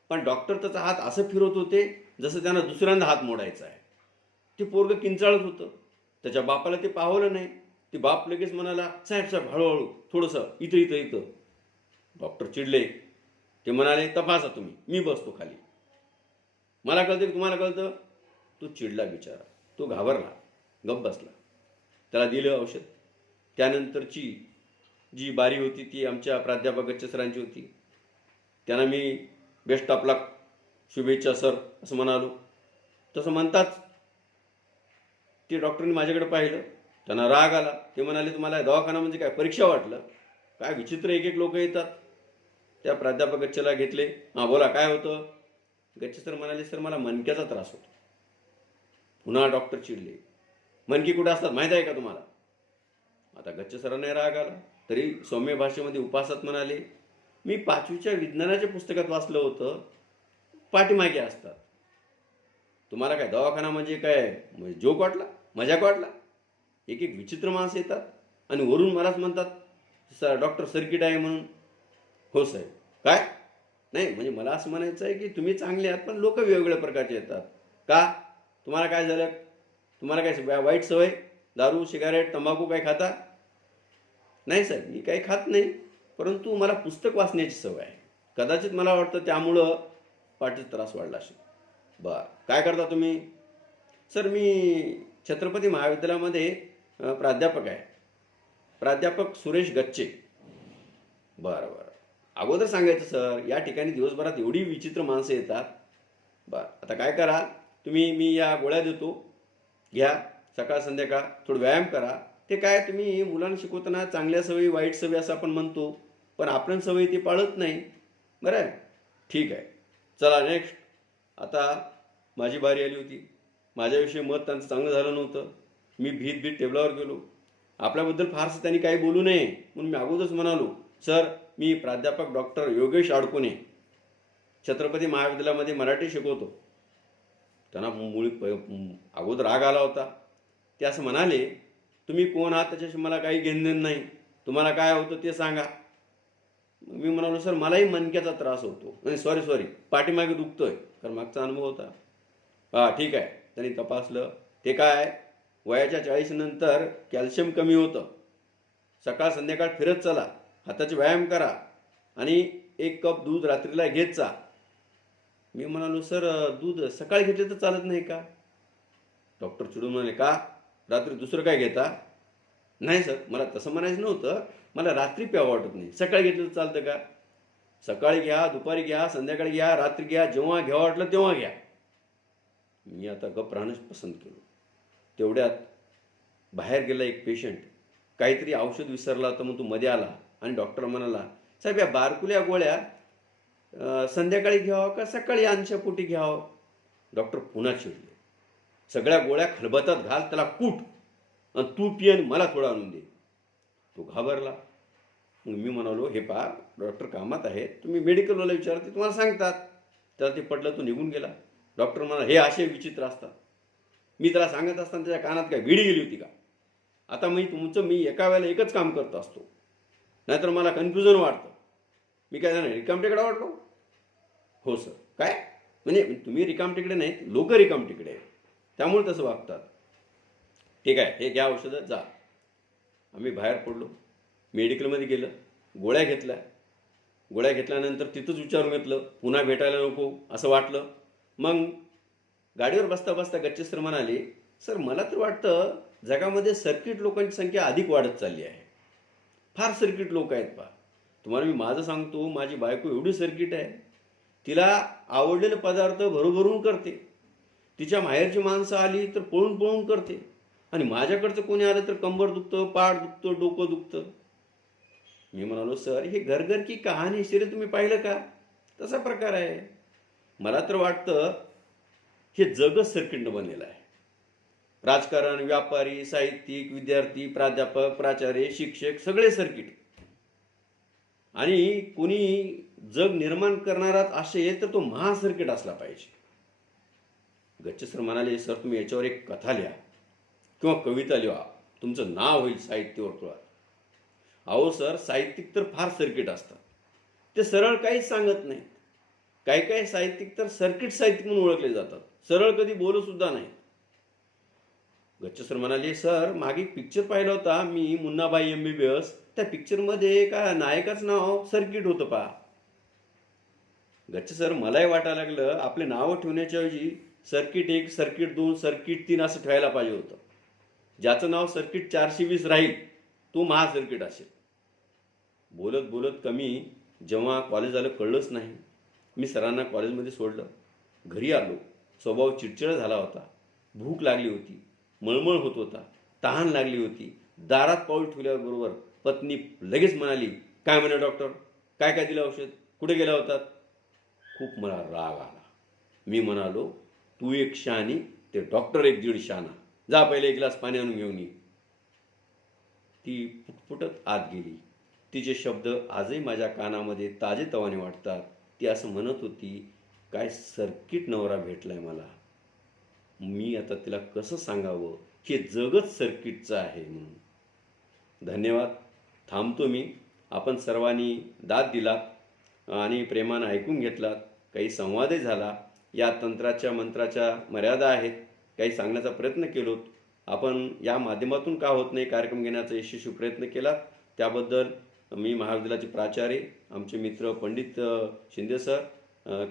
पण डॉक्टर त्याचा हात असं फिरवत होते जसं त्यांना दुसऱ्यांदा हात मोडायचा आहे. ते पोरगं किंचाळत होतं. त्याच्या बापाला ते पाहवलं नाही. ते बाप लगेच म्हणाला, साहेब साहेब हळूहळू थोडंसं, इथं इथं इथं. डॉक्टर चिडले. ते म्हणाले तपासा तुम्ही, मी बसतो खाली. मला कळतं की तुम्हाला कळतं. तो चिडला बिचारा, तो घाबरला, गप्प बसला. त्याला दिलं औषध. त्यानंतरची जी बारी होती ती आमच्या प्राध्यापक गच्चे सरांची होती. त्यांना मी बेस्ट ऑफ लक, शुभेच्छा सर असं म्हणालो. तसं म्हणताच ते डॉक्टरनी माझ्याकडे पाहिलं. त्यांना राग आला. ते म्हणाले तुम्हाला दवाखाना म्हणजे काय परीक्षा वाटलं काय, विचित्र एक एक लोक येतात. त्या प्राध्यापक गच्चेला घेतले. हां बोला काय होतं. गच्चे सर म्हणाले सर मला मणक्याचा त्रास होतो. पुन्हा डॉक्टर चिडले. मणकी कुठे असतात माहीत आहे का तुम्हाला. आता गच्चे सरांना राग आला. तरी सौम्य भाषेमध्ये उपासत म्हणाले, मी 5वीच्या विज्ञानाच्या पुस्तकात वाचलं होतं, पाठीमागे असतात. तुम्हाला काय दवाखाना म्हणजे काय म्हणजे जोक वाटला, मजाक वाटला. एक एक विचित्र माणसं येतात आणि वरून मलाच म्हणतात डॉक्टर सर्किट आहे म्हणून. हो साहेब काय नाही, म्हणजे मला असं म्हणायचं आहे की तुम्ही चांगले आहात पण लोक वेगवेगळ्या प्रकारचे येतात. का तुम्हाला काय झालं, तुम्हाला काय वाईट सवय, दारू सिगारेट तंबाखू काय खाता. नाही साहेब मी काही खात नाही, परंतु मला पुस्तक वाचण्याची सवय आहे. कदाचित मला वाटतं त्यामुळं पाठीचा त्रास वाढला असेल. बरं काय करता तुम्ही. सर मी छत्रपती महाविद्यालयामध्ये प्राध्यापक आहे, प्राध्यापक सुरेश गच्चे. बरं बरं, अगोदर सांगायचं सर, या ठिकाणी दिवसभरात एवढी विचित्र माणसं येतात. बरं आता काय करा तुम्ही, मी या गोळ्या देतो, घ्या, सकाळ संध्याकाळ थोडं व्यायाम करा. ते काय तुम्ही मुलांना शिकवताना चांगल्या सवयी वाईट सवयी असं आपण म्हणतो, पण आपण सवयी ते पाळत नाही. बरं आहे, ठीक आहे, चला नेक्स्ट. आता माझी बारी आली होती. माझ्याविषयी मत त्यांचं चांगलं झालं नव्हतं. मी भीत टेबलावर गेलो. आपल्याबद्दल फारसं त्यांनी काही बोलू नये म्हणून मी अगोदरच म्हणालो, सर मी प्राध्यापक डॉक्टर योगेश आडकोने, छत्रपती महाविद्यालयामध्ये मराठी शिकवतो. त्यांना अगोदर राग आला होता. ते असं म्हणाले, तुम्ही कोण आहात त्याच्याशी मला काही घेणं नाही, तुम्हाला काय होतं ते सांगा. मी म्हणालो सर मलाही मणक्याचा त्रास होतो, नाही सॉरी पाठीमागे दुखतोय, कारण मागचा अनुभव होता. हां ठीक आहे. त्यांनी तपासलं. ते काय वयाच्या 40 नंतर कॅल्शियम कमी होतं. सकाळ संध्याकाळ फिरत चला, हाताचे व्यायाम करा आणि 1 कप दूध रात्रीला घेत जा. मी म्हणालो सर दूध सकाळी घेतले तर चालत नाही का. डॉक्टर चिडून म्हणाले, का रात्री दुसरं काय घेता. नाही सर मला तसं म्हणायचं नव्हतं, मला रात्री प्यावं वाटत नाही, सकाळी घेतलं तर चालतं का. सकाळी घ्या, दुपारी घ्या, संध्याकाळी घ्या, रात्री घ्या, जेव्हा घ्यावं वाटलं तेव्हा घ्या. मी आता गप राहणंच पसंत केलं. तेवढ्यात बाहेर गेला एक पेशंट, काहीतरी औषध विसरला तर मग तो मध्ये आला आणि डॉक्टर म्हणाला, साहेब या बारकुल्या गोळ्या संध्याकाळी घ्यावं का सकाळी अंशापोटी घ्यावं. डॉक्टर पुन्हा चिडले, सगळ्या गोळ्या खलबतात घाल, त्याला कूट आणि तू पियन मला थोडा आणून दे. तो घाबरला. मग मी म्हणालो, हे पहा डॉक्टर कामात आहे, तुम्ही मेडिकलवाला विचारते तुम्हाला सांगतात. त्याला ते पटलं, तो निघून गेला. डॉक्टर म्हणाला, हे असे विचित्र असतात. मी त्याला सांगत असताना त्याच्या कानात काय विडी गेली होती का. आता मी एका वेळेला एकच काम करत असतो, नाहीतर मला कन्फ्युजन वाटतं. मी काय नाही रिकामटेकडे वाटलो. हो सर. काय म्हणजे तुम्ही रिकामटेकडे नाहीत, लोक रिकामटेकडे आहेत, त्यामुळे तसं वागतात. ठीक आहे, हे घ्या औषधं, जा. आम्ही बाहेर पडलो, मेडिकलमध्ये गेलं, गोळ्या घेतल्या. गोळ्या घेतल्यानंतर तिथंच विचारून घेतलं, पुन्हा भेटायला नको असं वाटलं. मग गाडीवर बसता बसता गच्चे सर म्हणाले, सर मला तर वाटतं जगामध्ये सर्किट लोकांची संख्या अधिक वाढत चालली आहे. फार सर्किट लोक आहेत पहा. तुम्हाला मी माझं सांगतो, माझी बायको एवढी सर्किट आहे, तिला आवडलेले पदार्थ भरूभरून करते. तिच्या माहेरची माणसं आली तर पळून पळून करते, आणि माझ्याकडचं कोणी आलं तर कंबर दुखतं, पाठ दुखतं, डोकं दुखतं. मी म्हणालो, सर हे घर की कहाणी सिरियल तुम्ही पाहिलं का. तसा प्रकार आहे. मला तर वाटतं हे जगच सर्किटनं बनलेलं आहे. राजकारण, व्यापारी, साहित्यिक, विद्यार्थी, प्राध्यापक, प्राचार्य, शिक्षक सगळे सर्किट. आणि कोणी जग निर्माण करणाराच असेल तर तो महासर्किट असला पाहिजे. गच्चे सर म्हणाले, सर तुम्ही याच्यावर एक कथा लिहा किंवा कविता लिहा, तुमचं नाव होईल साहित्य वर्तुळात. अहो सर, साहित्यिक तर फार सर्किट असतात, ते सरळ काहीच सांगत नाहीत. काही काही साहित्यिक तर सर्किट साहित्यिक म्हणून ओळखले जातात, सरळ कधी बोलू सुद्धा नाही. गच्चे सर म्हणाले, सर मागे एक पिक्चर पाहिला होता मी, मुन्नाबाई MBBS. त्या पिक्चरमध्ये एका नायकाचं नाव सर्किट होतं पहा. गच्चे सर मलाही वाटायला लागलं, आपले नावं ठेवण्याच्या ऐवजी सर्किट 1, सर्किट 2, सर्किट 3 असं ठेवायला पाहिजे होतं. ज्याचं नाव सर्किट 420 राहील तो महासर्किट असेल. बोलत बोलत कमी जेव्हा कॉलेज आलं कळलंच नाही. मी सरांना कॉलेजमध्ये सोडलं, घरी आलो. स्वभाव चिडचिड झाला होता, भूक लागली होती, मळमळ होत होता, तहान लागली होती. दारात पाऊल ठेवल्याबरोबर पत्नी लगेच म्हणाली, काय म्हणे डॉक्टर, काय काय दिलं औषध, कुठे गेला होतात. खूप मला राग आला. मी म्हणालो, तू एक शहाणी, ते डॉक्टर एक दीड शहाणा, जा पहिले एक ग्लास पाणी आणून घेऊन ये. ती पुटपुटत आत गेली. तिचे शब्द आजही माझ्या कानामध्ये ताजेतवाने वाटतात. ती असं म्हणत होती, काय सर्किट नवरा भेटलाय मला. मी आता तिला कसं सांगावं की जगच सर्किटचं आहे म्हणून. धन्यवाद. थांबतो मी. आपण सर्वांनी दाद दिलात आणि प्रेमानं ऐकून घेतलात. काही संवादही झाला. या तंत्राच्या मंत्राच्या मर्यादा आहेत, काही सांगण्याचा प्रयत्न केलोत. आपण या माध्यमातून का होत नाही कार्यक्रम घेण्याचा यशस्वी प्रयत्न केला, त्याबद्दल मी महाविद्यालयाचे प्राचार्य, आमचे मित्र पंडित शिंदे सर,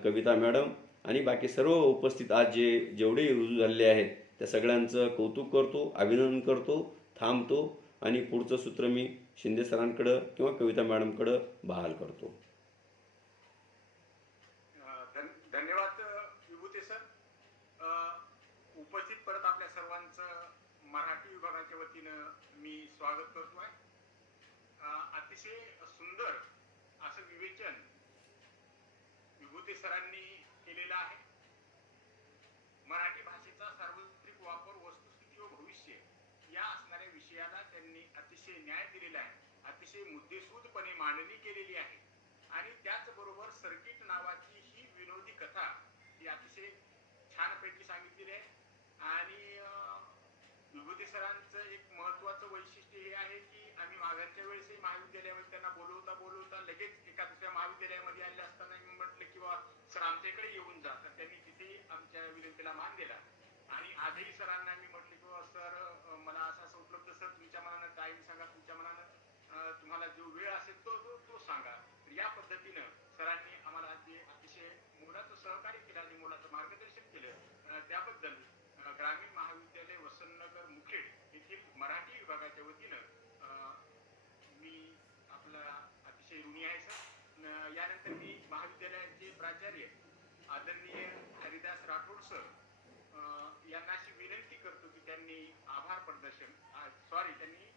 कविता मॅडम आणि बाकी सर्व उपस्थित आज जेवढे रुजू झालेले आहेत त्या सगळ्यांचं कौतुक करतो, अभिनंदन करतो. थांबतो आणि पुढचं सूत्र मी शिंदे सरांकडं किंवा कविता मॅडमकडं बहाल करतो. धन्यवाद विभूते सर. उपस्थित परत आपल्या सर्वांचं मराठी विभागाच्या वतीनं मी स्वागत करतोय. अतिशय सुंदर असं विवेचन विभूते सरांनी केलेलं आहे. मराठी भाषेचा सार्वत्रिक वापर, वस्तुस्थिती व भविष्य या असणाऱ्या विषयाला त्यांनी अतिशय न्याय दिलेला आहे. अतिशय मुद्देसूदपणे मांडणी केलेली आहे. आणि त्याचबरोबर सर्किट नावाची ही विनोदी कथा ही अतिशय छानपैकी सांगितलेली आहे. आणि विभूती सरांचं एक महत्त्वाचं वैशिष्ट्य हे आहे की आम्ही मागच्या वेळेसही महाविद्यालयामध्ये त्यांना बोलवता लगेच एका दुसऱ्या महाविद्यालयामध्ये आले असताना मी म्हटलं की सर आमच्याकडे येऊन जा, तर त्यांनी तिथे आमच्या विनंतीला मान दिला. आणि आजही सरांना मी म्हटलं की सर मला असं उपलब्ध, सर तुमच्या मनानं टाईम सांगा, तुमच्या मनानं तुम्हाला जो वेळ असेल तो सांगा. तर या पद्धतीनं सरांनी आम्हाला जे अतिशय मोलाचं सहकार्य केलं आणि मोलाचं मार्गदर्शन केलं, त्याबद्दल ग्रामीण महाविद्यालय वसंतनगर मुखेड येथील मराठी विभागाच्या वतीनं मी आपला अतिशय ऋणी आहे सर. यानंतर मी महाविद्यालयाचे प्राचार्य आदरणीय हरिदास राठोड सर प्रदर्शन सॉरी त्यांनी